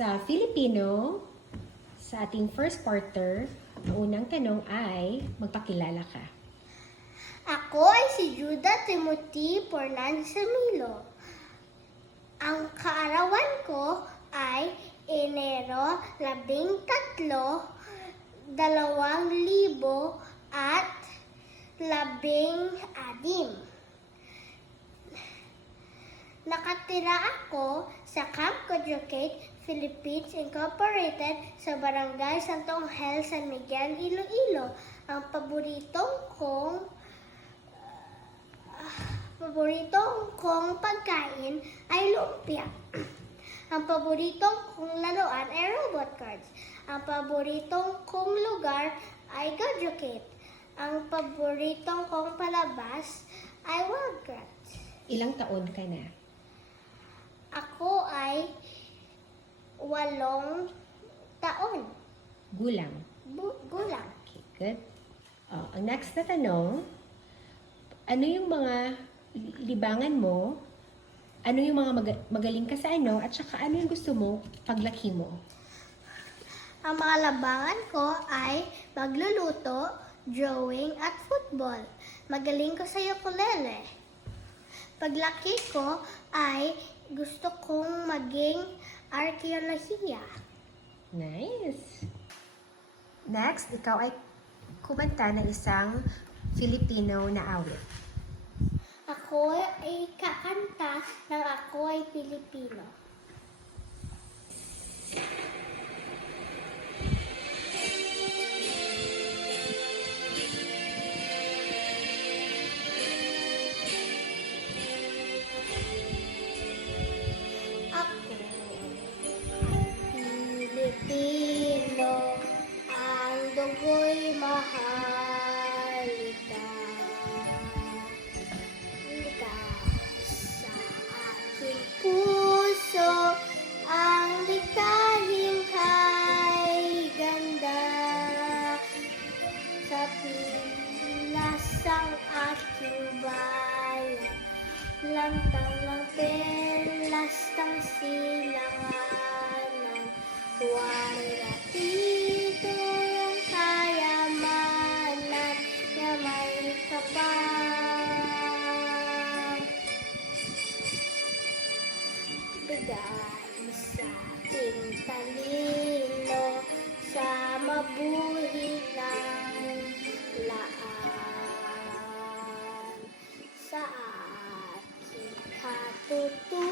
Sa Filipino, sa ating first quarter, ang unang tanong ay, magpakilala ka. Ako ay si Judah Timothy Fernandez Emilo. Ang kaarawan ko ay Enero 13, 2016. Nakatira ako sa Camp Cojucate, Philippines Incorporated sa Barangay Santo Angel, San Miguel, Iloilo. Ang paboritong kong pagkain ay lumpia. Ang paboritong kong laruan ay robot cards. Ang paboritong kong lugar ay Cojucate. Ang paboritong kong palabas ay Wildcats. Ilang taon ka na? Ako ay 8 taon. Gulang. Gulang. Okay, good. Ang next na tanong, ano yung mga libangan mo? Ano yung mga magaling ka sa ano? At saka ano yung gusto mo paglaki mo? Ang mga labangan ko ay magluluto, drawing, at football. Magaling ko sa ukulele. Paglaki ko ay gusto kong maging arkeolohiya. Nice! Next, ikaw ay kumanta ng isang Filipino na awit. Ako ay kakanta ng Ako ay Pilipino. Ako ay Pilipino, ang dugo'y mahalika. Sa aking puso, ang likahing kay ganda. Sa pilas ang aking bayan, lantang ng pelastang silanganan. Wala dito ang kayamanan na may kapal. Bigay sa ating talino sa mabuhi ng laan. Sa ating katutunan